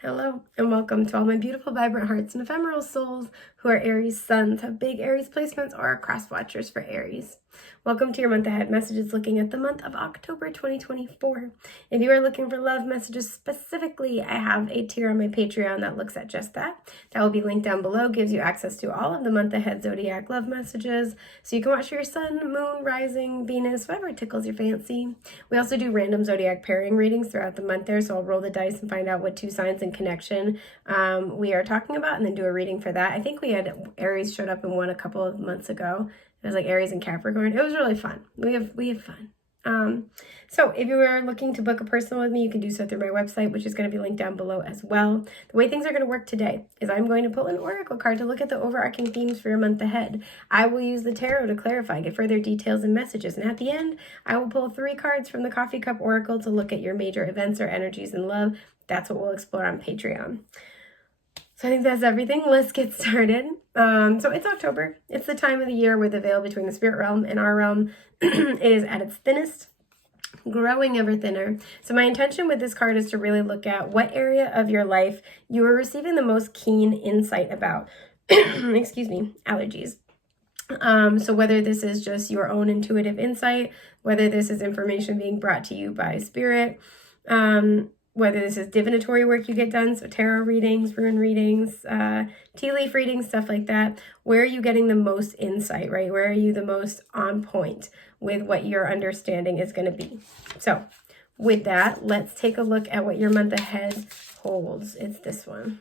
Hello and welcome to all my beautiful, vibrant hearts and ephemeral souls who are Aries suns, have big Aries placements, or are cross watchers for Aries. Welcome to your month ahead messages looking at the month of October 2024. If you are looking for love messages specifically, I have a tier on my Patreon that looks at just that. That will be linked down below, gives you access to all of the month ahead zodiac love messages. So you can watch your sun, moon, rising, Venus, whatever tickles your fancy. We also do random zodiac pairing readings throughout the month there. So I'll roll the dice and find out what two signs in connection we are talking about and then do a reading for that. I think we had Aries showed up in one a couple of months ago. It was like Aries and Capricorn. It was really fun. We have fun. So if you are looking to book a personal with me, you can do so through my website, which is going to be linked down below as well. The way things are going to work today is I'm going to pull an oracle card to look at the overarching themes for your month ahead. I will use the tarot to clarify, get further details and messages. And at the end, I will pull 3 cards from the Coffee Cup Oracle to look at your major events or energies in love. That's what we'll explore on Patreon. So I think that's everything. Let's get started. So it's October. It's the time of the year where the veil between the spirit realm and our realm is at its thinnest, growing ever thinner. So my intention with this card is to really look at what area of your life you are receiving the most keen insight about. Excuse me, allergies. So whether this is just your own intuitive insight, whether this is information being brought to you by spirit, whether this is divinatory work you get done, so tarot readings, rune readings, tea leaf readings, stuff like that. Where are you getting the most insight, right? Where are you the most on point with what your understanding is going to be? So with that, let's take a look at what your month ahead holds. It's this one.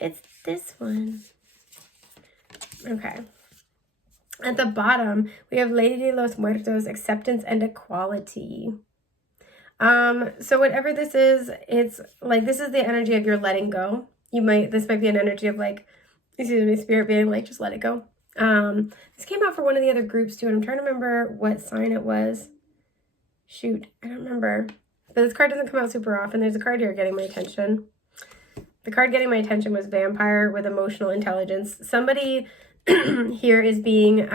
It's this one. Okay. At the bottom, we have Lady de los Muertos, acceptance and equality. So whatever this is, it's like, this is the energy of your letting go. This might be an energy of like, excuse me, spirit being like, just let it go. This came out for one of the other groups too, and I'm trying to remember what sign it was. Shoot, I don't remember. But this card doesn't come out super often. There's a card here getting my attention. The card getting my attention was Vampire with emotional intelligence. Somebody here is being,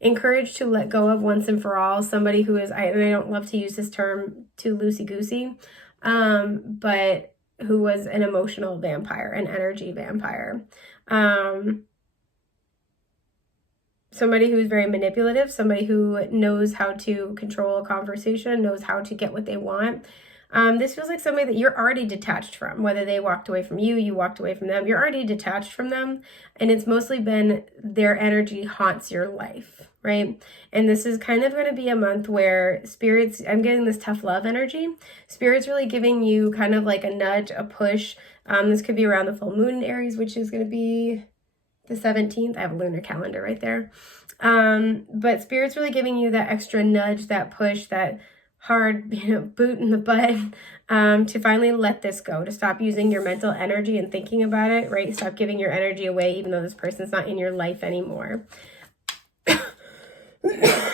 encouraged to let go of once and for all. Somebody who is, and I don't love to use this term too loosey-goosey, but who was an emotional vampire, an energy vampire. Somebody who's very manipulative, somebody who knows how to control a conversation, knows how to get what they want. This feels like somebody that you're already detached from, whether they walked away from you, you walked away from them, you're already detached from them. And it's mostly been their energy haunts your life, right? And this is kind of going to be a month where spirits, I'm getting this tough love energy. Spirit's really giving you kind of like a nudge, a push. This could be around the full moon in Aries, which is going to be the 17th. I have a lunar calendar right there. But Spirit's really giving you that extra nudge, that push, that hard, boot in the butt, to finally let this go, to stop using your mental energy and thinking about it, right? Stop giving your energy away, even though this person's not in your life anymore.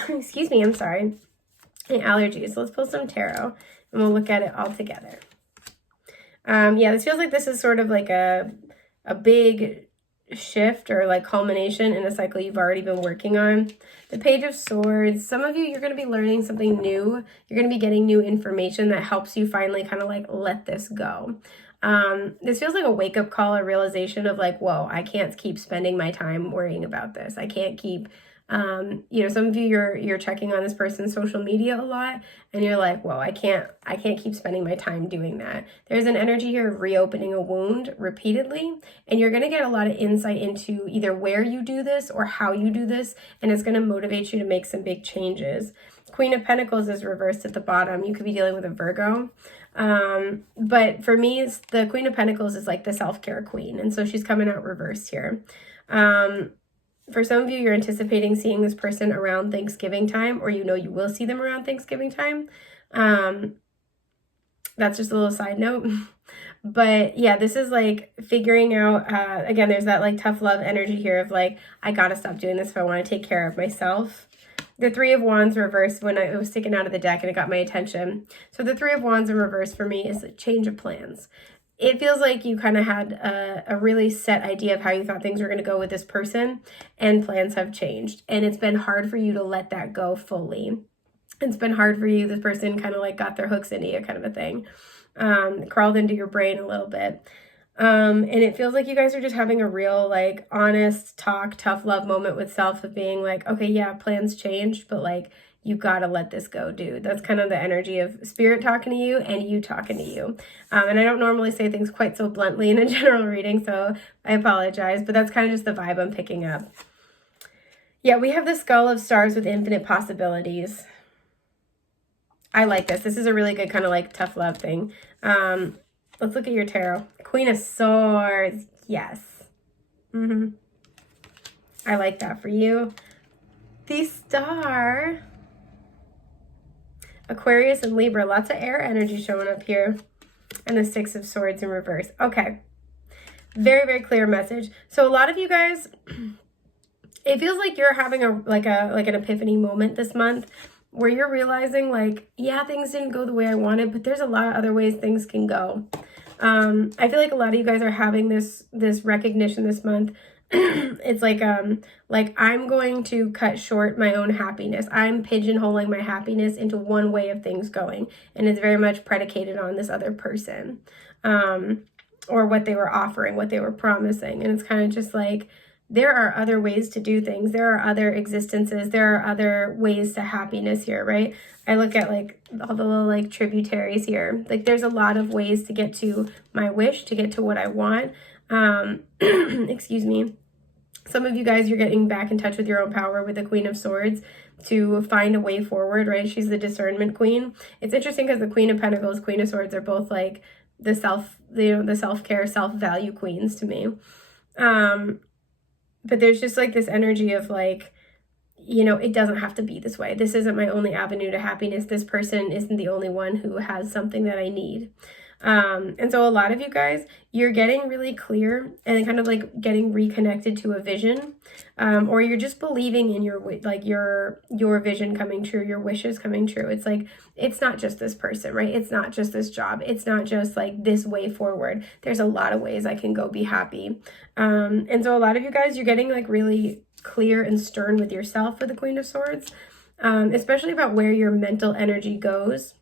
Excuse me, I'm sorry. And allergies. So let's pull some tarot and we'll look at it all together. Yeah, this feels like this is sort of like a big shift or like culmination in a cycle you've already been working on. The Page of Swords. Some of you, you're going to be learning something new. You're going to be getting new information that helps you finally kind of like let this go. This feels like a wake-up call, a realization of like, whoa, I can't keep spending my time worrying about this. I can't keep, some of you, you're checking on this person's social media a lot and you're like, whoa, I can't keep spending my time doing that. There's an energy here of reopening a wound repeatedly, and you're going to get a lot of insight into either where you do this or how you do this, and it's going to motivate you to make some big changes. Queen of Pentacles is reversed at the bottom. You could be dealing with a Virgo. But for me, the Queen of Pentacles is like the self-care queen. And so she's coming out reversed here. For some of you, you're anticipating seeing this person around Thanksgiving time, or you know you will see them around Thanksgiving time. That's just a little side note. But yeah, this is like figuring out, again, there's that like tough love energy here of like, I gotta stop doing this if I want to take care of myself. The Three of Wands reversed when it was sticking out of the deck and it got my attention. So the Three of Wands in reverse for me is a change of plans. It feels like you kind of had a really set idea of how you thought things were going to go with this person, and plans have changed. And it's been hard for you to let that go fully. It's been hard for you. This person kind of like got their hooks into you, kind of a thing. crawled into your brain a little bit. And it feels like you guys are just having a real, like, honest talk, tough love moment with self of being like, okay, yeah, plans changed, but like, you gotta let this go, dude. That's kind of the energy of spirit talking to you and you talking to you. And I don't normally say things quite so bluntly in a general reading, so I apologize, but that's kind of just the vibe I'm picking up. Yeah, we have the skull of stars with infinite possibilities. I like this. This is a really good kind of like tough love thing. Let's look at your tarot. Queen of Swords. Yes. I like that for you. The Star. Aquarius and Libra. Lots of air energy showing up here. And the Six of Swords in reverse. Okay. Very, very clear message. So a lot of you guys, it feels like you're having an epiphany moment this month where you're realizing, like, yeah, things didn't go the way I wanted, but there's a lot of other ways things can go. I feel like a lot of you guys are having this recognition this month. It's like I'm going to cut short my own happiness. I'm pigeonholing my happiness into one way of things going, and it's very much predicated on this other person, or what they were offering, what they were promising. And it's kind of just like, there are other ways to do things. There are other existences. There are other ways to happiness here, right? I look at like all the little like tributaries here. Like there's a lot of ways to get to my wish, to get to what I want. Excuse me. Some of you guys, you're getting back in touch with your own power with the Queen of Swords to find a way forward, right? She's the discernment queen. It's interesting because the Queen of Pentacles, Queen of Swords are both like the self-care, self-value queens to me. But there's just like this energy of like, it doesn't have to be this way. This isn't my only avenue to happiness. This person isn't the only one who has something that I need. And so a lot of you guys, you're getting really clear and kind of like getting reconnected to a vision, or you're just believing in your vision coming true, your wishes coming true. It's like, it's not just this person, right? It's not just this job. It's not just like this way forward. There's a lot of ways I can go be happy. And so a lot of you guys, you're getting like really clear and stern with yourself with the Queen of Swords, especially about where your mental energy goes,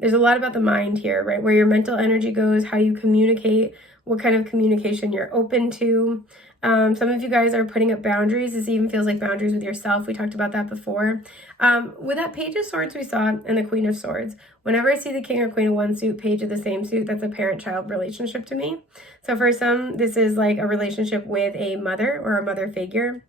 there's a lot about the mind here, right? Where your mental energy goes, how you communicate, what kind of communication you're open to. Some of you guys are putting up boundaries. This even feels like boundaries with yourself. We talked about that before. With that Page of Swords we saw and the Queen of Swords, whenever I see the King or Queen of one suit, Page of the same suit, that's a parent-child relationship to me. So for some, this is like a relationship with a mother or a mother figure.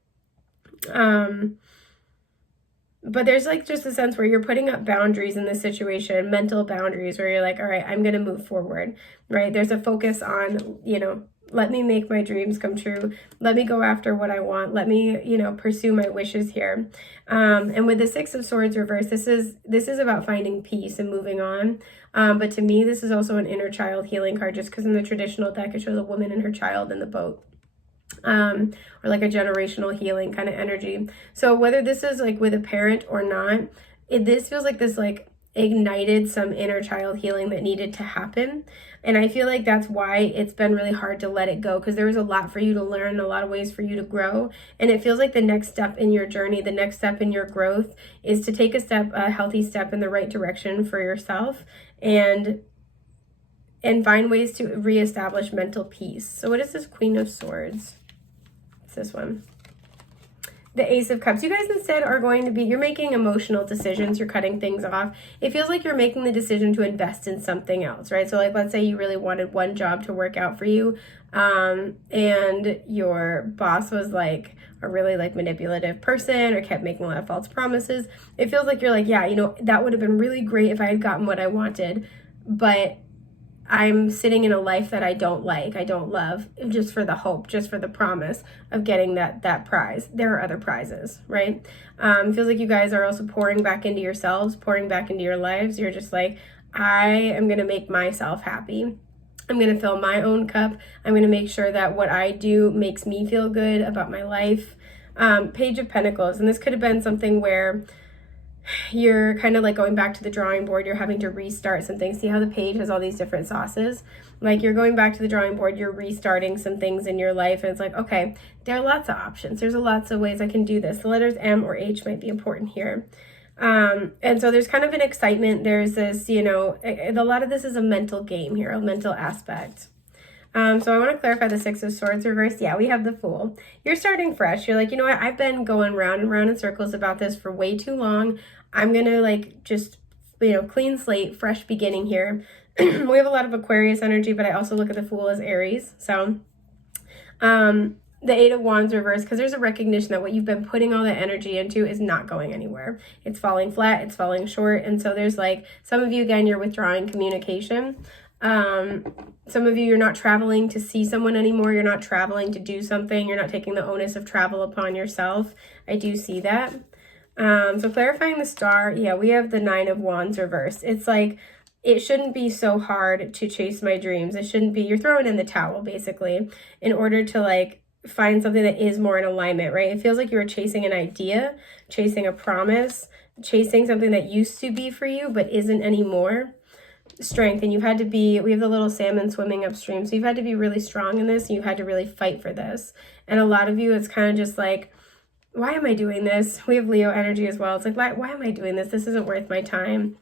But there's like just a sense where you're putting up boundaries in this situation, mental boundaries, where you're like, all right, I'm going to move forward, right? There's a focus on, let me make my dreams come true. Let me go after what I want. Let me, pursue my wishes here. And with the Six of Swords reverse, this is about finding peace and moving on. But to me, this is also an inner child healing card, just because in the traditional deck, it shows a woman and her child in the boat. Or like a generational healing kind of energy. So whether this is like with a parent or not, this feels like this like ignited some inner child healing that needed to happen. And I feel like that's why it's been really hard to let it go, because there was a lot for you to learn, a lot of ways for you to grow. And it feels like the next step in your journey, the next step in your growth is to take a healthy step in the right direction for yourself and find ways to reestablish mental peace. So what is this Queen of Swords? It's this one. The Ace of Cups. You guys instead are going to be, you're making emotional decisions. You're cutting things off. It feels like you're making the decision to invest in something else, right? So like, let's say you really wanted one job to work out for you, and your boss was like a really like manipulative person or kept making a lot of false promises. It feels like you're like, yeah, that would have been really great if I had gotten what I wanted, but I'm sitting in a life that I don't like, I don't love, just for the hope, just for the promise of getting that prize. There are other prizes, right? Feels like you guys are also pouring back into yourselves, pouring back into your lives. You're just like, I am going to make myself happy. I'm going to fill my own cup. I'm going to make sure that what I do makes me feel good about my life. Page of Pentacles. And this could have been something where you're kind of like going back to the drawing board. You're having to restart some things. See how the page has all these different sauces? Like you're going back to the drawing board, you're restarting some things in your life, and it's like, okay, there are lots of options. There's lots of ways I can do this. The letters M or H might be important here. And so there's kind of an excitement. There's this, you know, a lot of this is a mental game here, a mental aspect. So I want to clarify the Six of Swords reverse. Yeah, we have the Fool. You're starting fresh. You're like, you know what? I've been going round and round in circles about this for way too long. I'm going to like just, you know, clean slate, fresh beginning here. We have a lot of Aquarius energy, but I also look at the Fool as Aries. So the Eight of Wands reverse, because there's a recognition that what you've been putting all that energy into is not going anywhere. It's falling flat, it's falling short. And so there's like, some of you, again, you're withdrawing communication. Some of you, you're not traveling to see someone anymore. You're not traveling to do something. You're not taking the onus of travel upon yourself. I do see that. So clarifying the star, yeah, we have the Nine of Wands reversed. It's like, it shouldn't be so hard to chase my dreams. It shouldn't be, you're throwing in the towel basically in order to like find something that is more in alignment, right? It feels like you were chasing an idea, chasing a promise, chasing something that used to be for you, but isn't anymore. Strength, and you've had to be, we have the little salmon swimming upstream, so you've had to be really strong in this, and you've had to really fight for this. And a lot of you, it's kind of just like, why am I doing this? We have Leo energy as well. It's like, why am I doing this? This isn't worth my time.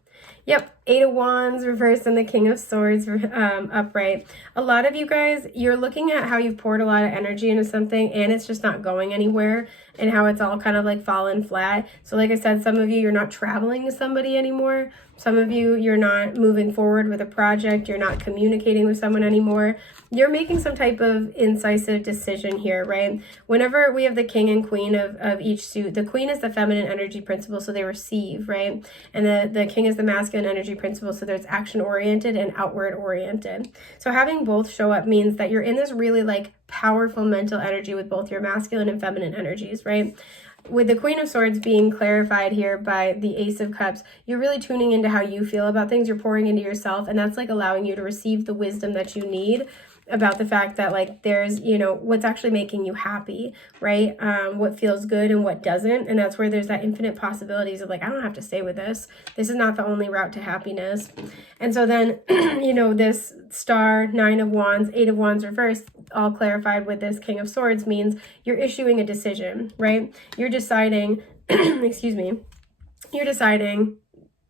Yep, Eight of Wands reversed and the King of Swords upright. A lot of you guys, you're looking at how you've poured a lot of energy into something and it's just not going anywhere, and how it's all kind of like fallen flat. So like I said, some of you, you're not traveling to somebody anymore. Some of you, you're not moving forward with a project. You're not communicating with someone anymore. You're making some type of incisive decision here, right? Whenever we have the King and Queen of each suit, the Queen is the feminine energy principle, so they receive, right? And the King is the masculine energy principle, so there's action-oriented and outward-oriented. So having both show up means that you're in this really like powerful mental energy with both your masculine and feminine energies, right? With the Queen of Swords being clarified here by the Ace of Cups, you're really tuning into how you feel about things. You're pouring into yourself, and that's like allowing you to receive the wisdom that you need about the fact that like there's, you know, what's actually making you happy, right? What feels good and what doesn't. And that's where there's that infinite possibilities of like, I don't have to stay with this. This is not the only route to happiness. And so then, you know, this star, Nine of Wands, Eight of Wands reversed, all clarified with this King of Swords, means you're issuing a decision, right? You're deciding, excuse me, you're deciding,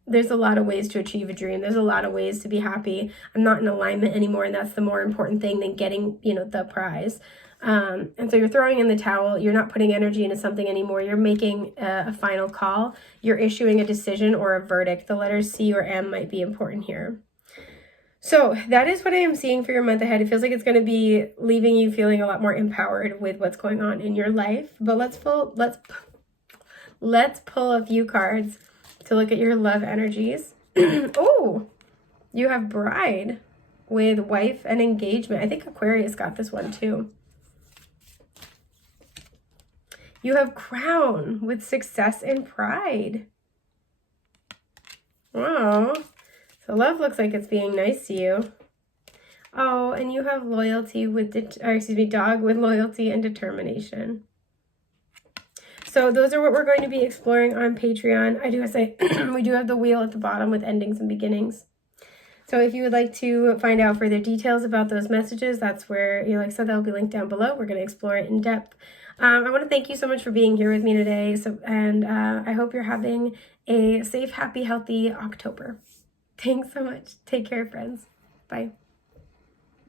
there's a lot of ways to achieve a dream. There's a lot of ways to be happy. I'm not in alignment anymore, and that's the more important thing than getting, you know, the prize. And so you're throwing in the towel. You're not putting energy into something anymore. You're making a final call. You're issuing a decision or a verdict. The letters C or M might be important here. So that is what I am seeing for your month ahead. It feels like it's going to be leaving you feeling a lot more empowered with what's going on in your life. But let's pull a few cards to look at your love energies. Oh, you have Bride with Wife and Engagement. I think Aquarius got this one too. You have Crown with Success and Pride. Oh, so love looks like it's being nice to you. Oh, and you have Loyalty with, Dog with Loyalty and Determination. So those are what we're going to be exploring on Patreon. I do say we do have the wheel at the bottom with endings and beginnings. So if you would like to find out further details about those messages, that's where, you know, like I said, that will be linked down below. We're going to explore it in depth. I want to thank you so much for being here with me today. And I hope you're having a safe, happy, healthy October. Thanks so much. Take care, friends. Bye.